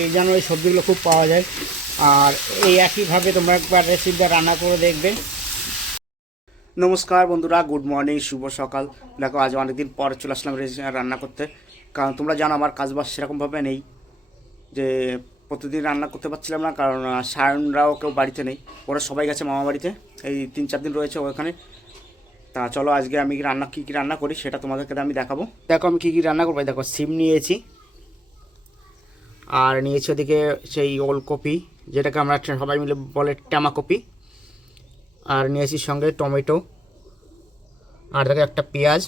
এই যেন এই সবজিগুলো খুব পাওয়া যায়। আর এই একইভাবে তোমরা একবার রেসিপিটা রান্না করে দেখবে। নমস্কার বন্ধুরা, গুড মর্নিং, শুভ সকাল। দেখো আজ অনেকদিন পর চলে আসলাম রান্না করতে, কারণ তোমরা জানো আমার কাজবাজ সেরকমভাবে নেই যে প্রতিদিন রান্না করতে পারছিলাম না, কারণ সায়নরাও কেউ বাড়িতে নেই, ওরা সবাই গেছে মামা বাড়িতে, এই 3-4 দিন রয়েছে ওখানে। তা চলো আজকে আমি কী কী রান্না করি সেটা তোমাদেরকে আমি দেখাবো। দেখো আমি কী কী রান্না করবো। দেখো সিম নিয়েছি, আর নিয়েছি ওদিকে সেই ওলকপি, যেটাকে আমরা সবাই মিলে বলে ট্যামাকপি, আর নিয়েছি সঙ্গে টমেটো, আর দেখো একটা পেঁয়াজ,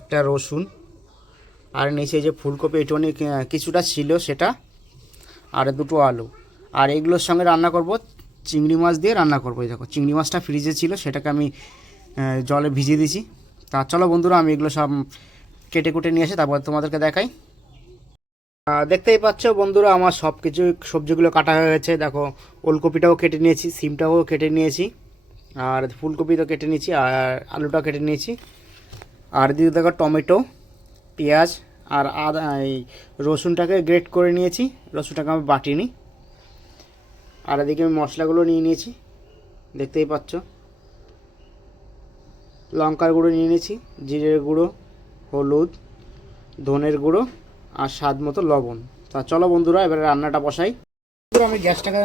একটা রসুন, আর নিয়েছি এই যে ফুলকপি, এটুকুনি কিছুটা ছিল সেটা, আর দুটো আলু। আর এগুলোর সঙ্গে রান্না করব চিংড়ি মাছ দিয়ে রান্না করবো। এই দেখো চিংড়ি মাছটা ফ্রিজে ছিল, সেটাকে আমি জলে ভিজিয়ে দিয়েছি। তা চলো বন্ধুরা আমি এগুলো সব কেটে কুটে নিয়ে এসে তারপর তোমাদেরকে দেখাই। দেখতেই পাচ্ছ বন্ধুরা আমার সব কিছু সবজিগুলো কাটা হয়ে গেছে। দেখো ওলকপিটাও কেটে নিয়েছি, সিমটাও কেটে নিয়েছি, আর ফুলকপি তো কেটে নিয়েছি, আর আলুটাও কেটে নিয়েছি। আর দিকে দেখো টমেটো, পেঁয়াজ, আর আদা, এই রসুনটাকে গ্রেট করে নিয়েছি, রসুনটাকে আমি বাটিনি। আর এদিকে আমি মশলাগুলো নিয়ে নিয়েছি, দেখতেই পাচ্ছ। লঙ্কার গুঁড়ো নিয়ে নিয়েছি, জিরের গুঁড়ো, হলুদ, ধনের গুঁড়ো, আর স্বাদ মতো লবণ। তা চলো বন্ধুরা এবারে রান্নাটা বসাই। আমি গ্যাসটাকে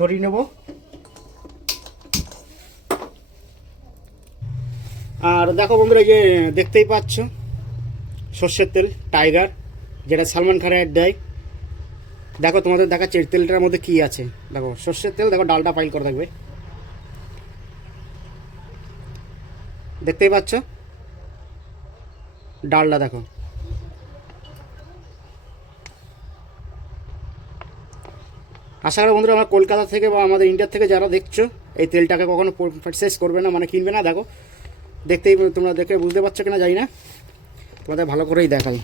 ধরিয়ে নেব। আর দেখো বন্ধুরা এই যে দেখতেই পাচ্ছ সর্ষের তেল টাইগার, যেটা সালমান খান অ্যাড দেয়। দেখো তোমাদের দেখাচ্ছে এই তেলটার মধ্যে কী আছে। দেখো সর্ষের তেল, দেখো ডালটা পাইল করে থাকবে, দেখতেই পাচ্ছ ডালটা। দেখো আশা করি বন্ধুরা আমার কলকাতা থেকে বা আমাদের ইন্ডিয়া থেকে যারা দেখছো এই তেলটাকে কখনো পারচেস করবে না, মানে কিনবে না। দেখো দেখতেই তোমরা দেখে বুঝতে পারছো কিনা জানি না, তোমাদের ভালো করেই দেখাই।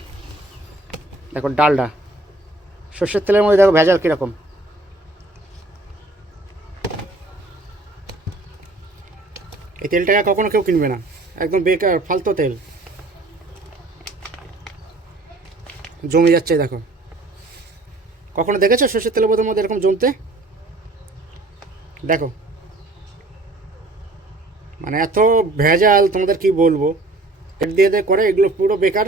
দেখো ডালটা সর্ষের তেলের মধ্যে, দেখো ভেজাল কীরকম। এই তেলটাকে কখনো কেউ কিনবে না, একদম বেকার ফালতু তেল, জমে যাচ্ছে। দেখো কখনো দেখেছো সর্ষের তেলের মধ্যে এরকম জমতে? দেখো মানে এত ভেজাল তোমাদের কি বলবো, এর দিয়ে করে এগুলো পুরো বেকার।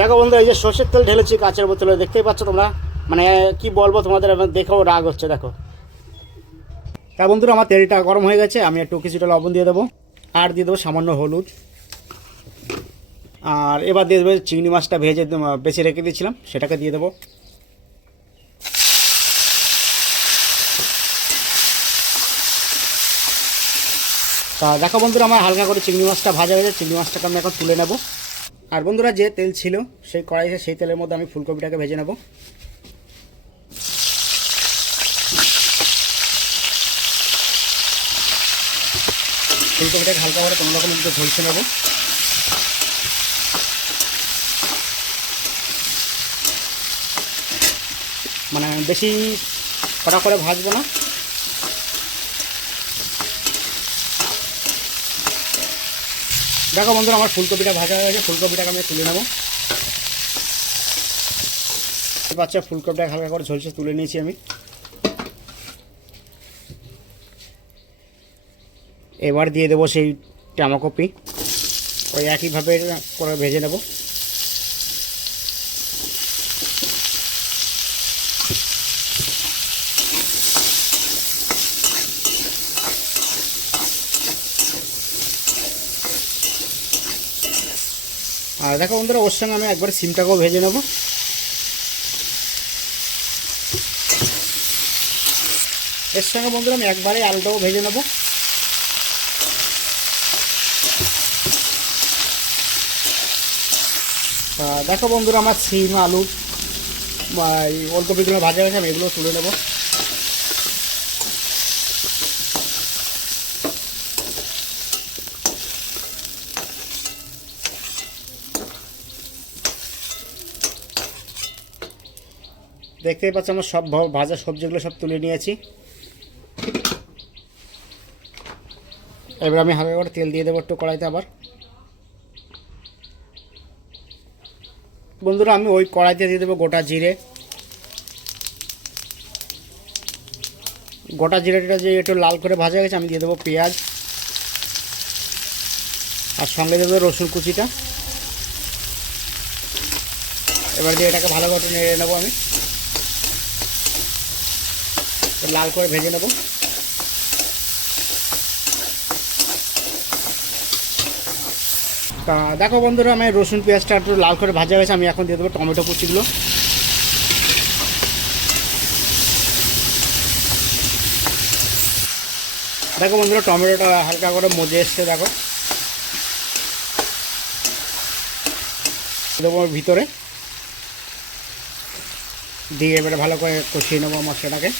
দেখো বন্ধু এই যে সর্ষের তেল ঢেলেছি কাঁচের বোতলে, দেখতেই পাচ্ছ তোমরা, মানে কি বলবো তোমাদের, দেখেও রাগ হচ্ছে। দেখো তা বন্ধুরা আমার তেলটা গরম হয়ে গেছে, আমি একটু কিছুটা লবণ দিয়ে দেবো, আর দিয়ে দেবো সামান্য হলুদ, আর এবার দিয়ে দেবো চিংড়ি মাছটা ভেজে বেছে রেখে দিয়েছিলাম সেটাকে দিয়ে দেবো। তা দেখো বন্ধুরা আমার হালকা করে চিংড়ি মাছটা ভাজা হয়ে যায়, চিংড়ি মাছটাকে আমি এখন তুলে নেব। আর বন্ধুরা যে তেল ছিল সেই কড়াইতে, সেই তেলের মধ্যে আমি ফুলকপিটাকে ভেজে নেব। ফুলকপিটাকে হালকা করে কোনো রকম একটু ঝলসে নেব। মানে বেশি কড়া করে ভাজবো না। দেখো বন্ধুরা আমার ফুলকপিটা ভাজা হয়ে গেছে, ফুলকপিটাকে আমি তুলে নেব। বাচ্চা ফুলকপিটা হালকা করে ঝলসে তুলে নিয়েছি আমি। এবার দিয়ে দেবো সেই টমেটোকপি, ওই একইভাবে করে ভেজে নেব। আর দেখো বন্ধুরা ওর সঙ্গে আমি একবার সিমটাকেও ভেজে নেব। এর সঙ্গে বন্ধুরা আমি একবারে আলুটাও ভেজে নেব। দেখো বন্ধুরা আমার সিম, আলু বা এই ওলকপিগুলো ভাজা হয়েছে, আমি এগুলো তুলে নেব। দেখতেই পাচ্ছি আমার সব ভাজা সবজিগুলো সব তুলে নিয়েছি। এবার আমি হালকা করে তেল দিয়ে দেবো একটু কড়াইতে আবার। বন্ধুরা আমি ওই কড়াইতে দিয়ে দেবো গোটা জিরে, গোটা জিরাটা যে একটু লাল করে ভাজা গেছে, আমি দিয়ে দেবো পেঁয়াজ, আর সঙ্গে দেবো রসুন কুচিটা। এবার দিয়ে এটাকে ভালো করে নেড়ে নেবো, আমি লাল করে ভেজে নেব। তা দেখো বন্ধুরা, আমি রসুন পেঁয়াজটা একটু লাল করে ভাজা গেছে, আমি এখন দিয়ে দেবো টমেটো কুচিগুলো। দেখো বন্ধুরা, টমেটোটা হালকা করে মজে এসছে, দেখো দেবো ভিতরে দিয়ে এবারে ভালো করে কষিয়ে নেবো মশলাটাকে।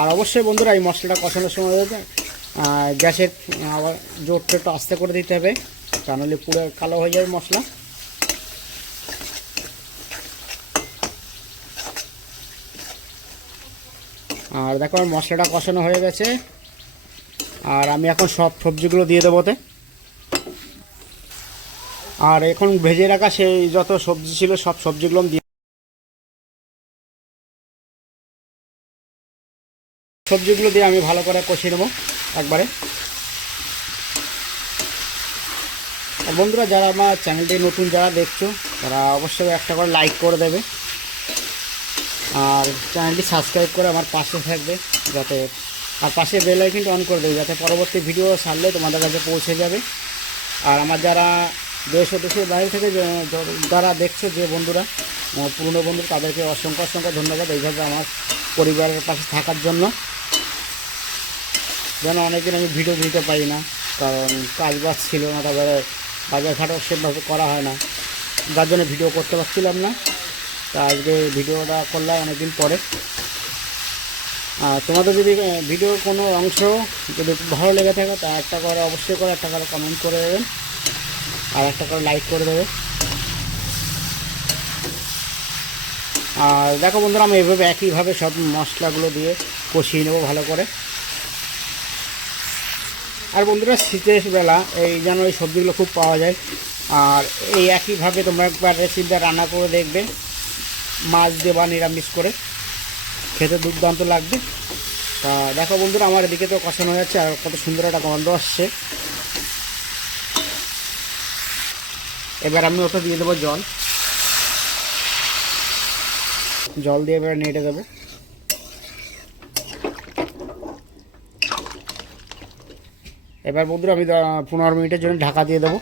আর অবশ্যই বন্ধুরা, এই মশলাটা কষানোর সময় গ্যাসের আবার জোরটা একটু আস্তে করে দিতে হবে, তা নাহলে পুরো কালো হয়ে যাবে মশলা। আর দেখো আমার মশলাটা কষানো হয়ে গেছে, আর আমি এখন সব সবজিগুলো দিয়ে দেবো ওতে। আর এখন ভেজে রাখা সেই যত সবজি ছিল সব সবজিগুলো দিয়ে আমি ভালো করে কষিয়ে নেবো একবারে। আর বন্ধুরা, যারা আমার চ্যানেলটি নতুন যারা দেখছো, তারা অবশ্যই একটা করে লাইক করে দেবে, আর চ্যানেলটি সাবস্ক্রাইব করে আমার পাশে থাকবে যাতে, আর পাশে বেল আইকনটি অন করে দেবে যাতে পরবর্তী ভিডিও ছাড়লে তোমাদের কাছে পৌঁছে যাবে। আর আমার যারা দেশ ও দেশের বাইরে থেকে যারা দেখছো, যে বন্ধুরা পুরনো বন্ধু, তাদেরকে অসংখ্য অসংখ্য ধন্যবাদ এইভাবে আমার পরিবারের পাশে থাকার জন্য। যেন অনেকদিন আমি ভিডিও দিতে পারি না, কারণ কাজবাজ ছিল না, তারপরে বাজার ঘাটও সেভাবে করা হয় না, যার জন্য ভিডিও করতে পারছিলাম না। তা আজকে ভিডিওটা করলাম অনেকদিন পরে। তোমাদের যদি ভিডিওর কোনো অংশ যদি ভালো লেগে থাকে, তা একটা করে অবশ্যই করে একটা করে কমেন্ট করে দেবেন, আর একটা করে লাইক করে দেবে। আর দেখো বন্ধুরা, আমি এভাবে একইভাবে সব মশলাগুলো দিয়ে কষিয়ে নেবো ভালো করে। আর বন্ধুরা, শীতের বেলা এই যেন এই সবজিগুলো খুব পাওয়া যায়, আর এই একইভাবে তোমরা একবার রেসিপিটা রান্না করে দেখবে, মাছ দিয়ে বা নিরামিষ করে, খেতে দুর্দান্ত লাগবে। তা দেখো বন্ধুরা, আমার এদিকে তো কষানো হয়ে যাচ্ছে, আর কত সুন্দর একটা গন্ধ আসছে। এবার আমি ওটা দিয়ে দেবো জল দিয়ে এবার নেড়ে দেবো। এবার বন্ধুরা, আমি 15 মিনিটের জন্য ঢাকা দিয়ে দেবো।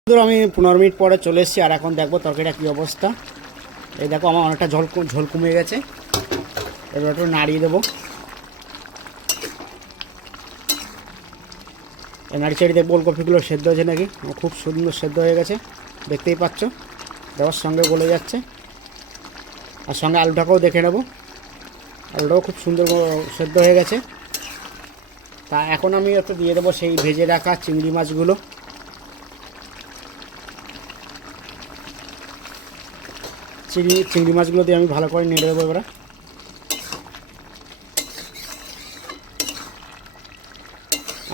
বন্ধুরা, আমি 15 মিনিট পরে চলে এসেছি, আর এখন দেখবো তরকারিটা কী অবস্থা। এই দেখো, আমার অনেকটা ঝোল কমে গেছে। এবার একটু নাড়িয়ে দেবো, নাড়ি চাড়ি দেখবো ওলকপিগুলো সেদ্ধ হয়েছে নাকি। খুব সুন্দর সেদ্ধ হয়ে গেছে, দেখতেই পাচ্ছ, দেওয়ার সঙ্গে গলে যাচ্ছে। আর সঙ্গে আলুটাকেও দেখে নেবো, আলুটাও খুব সুন্দর সেদ্ধ হয়ে গেছে। তা এখন আমি একটু দিয়ে দেবো সেই ভেজে রাখা চিংড়ি মাছগুলো। চিংড়ি মাছগুলো দিয়ে আমি ভালো করে নেড়ে দেবো এবার।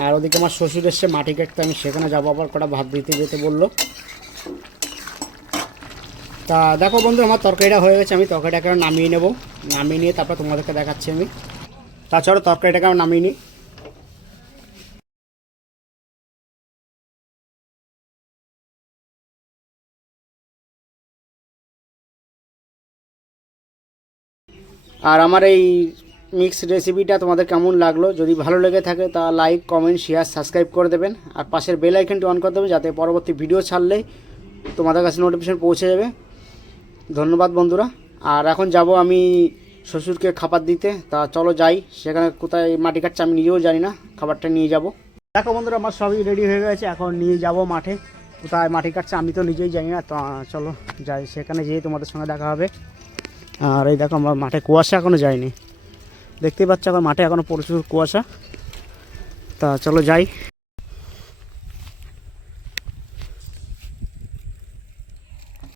আর ওদিকে আমার শ্বশুর এসছে মাটি কাটতে, আমি সেখানে যাবো, আবার কটা ভাত দিতে যেতে বললো। তা দেখো বন্ধু, আমার তরকারিটা হয়ে গেছে, আমি তরকারিটাকে নামিয়ে নেব। নামিয়ে নিয়ে তারপর তোমাদেরকে দেখাচ্ছি আমি। তাছাড়া তরকারিটাকে আমি নামিয়ে নিই। আর আমার এই মিক্স রেসিপিটা তোমাদের কেমন লাগলো, যদি ভালো লেগে থাকে তা লাইক, কমেন্ট, শেয়ার, সাবস্ক্রাইব করে দেবেন, আর পাশের বেল আইকনটি অন করে দেবেন যাতে পরবর্তী ভিডিও ছাড়লেই তোমাদের কাছে নোটিফিকেশন পৌঁছে যাবে। ধন্যবাদ বন্ধুরা। আর এখন যাব আমি শ্বশুরকে খাবার দিতে, তা চলো যাই, সেখানে কোথায় মাটি কাটছে আমি নিজেও জানি না, খাবারটা নিয়ে যাব। দেখো বন্ধুরা, আমার সবই রেডি হয়ে গেছে, এখন নিয়ে যাব মাঠে, কোথায় মাটি কাটছে আমি তো নিজেই জানি না। তো চলো যাই, সেখানে যেয়ে তোমাদের সঙ্গে দেখা হবে। আর এই দেখো, আমার মাঠে কুয়াশা এখনও যায়নি, দেখতেই পাচ্ছ, এখন মাঠে এখনও প্রচুর কুয়াশা। তা চলো যাই।